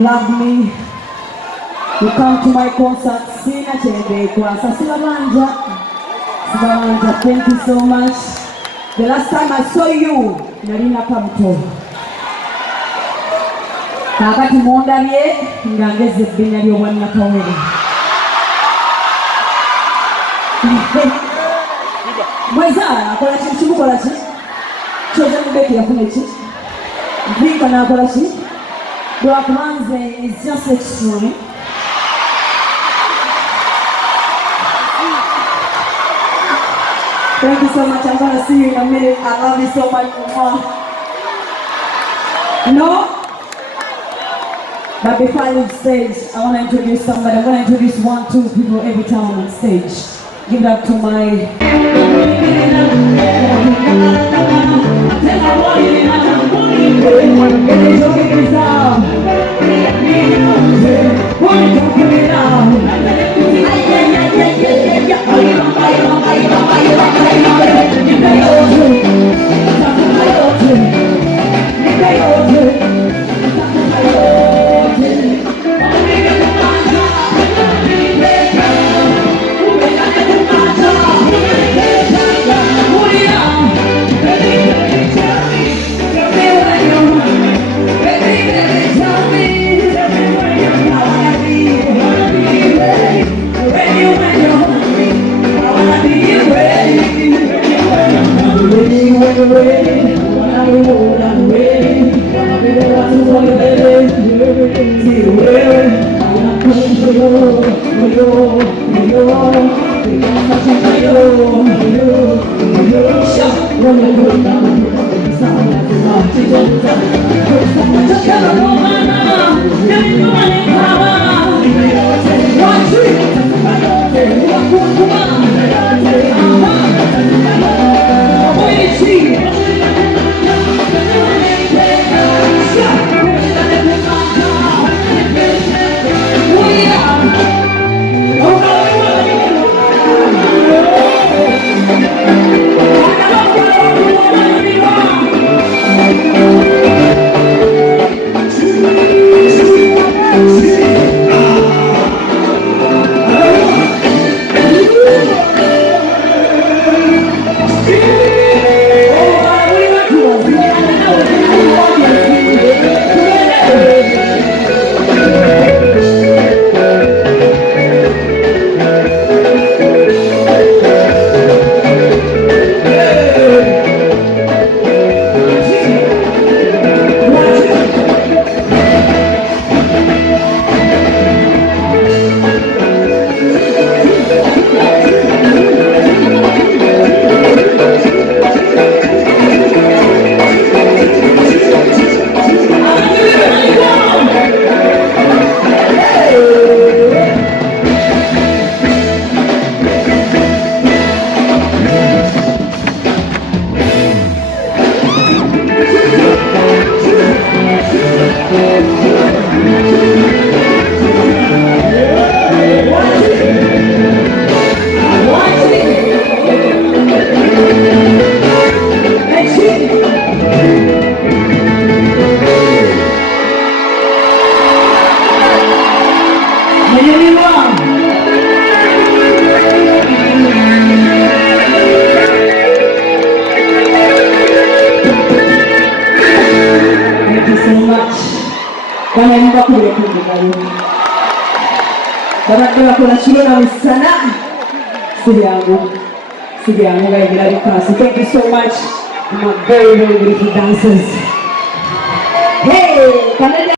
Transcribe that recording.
Love me. You come to my concert. Sina chende kwa Sibabanja. Thank you so much. The last time I saw you, nalina pabuto. Kakati mwondabye, ngangeze bina lyo mwana kawere. Mweza, akola chimu kola chi. Choza mbeki ya kune chi. Vinka na akola chi. Black Manze is just extreme. Thank you so much. I'm going to see you in a minute. I love you so much more. No? But before I leave stage, I want to introduce somebody. I'm going to introduce 1-2 people every time on stage. Give it up to my... Thank you so much, my very, very beautiful dancers. Hey,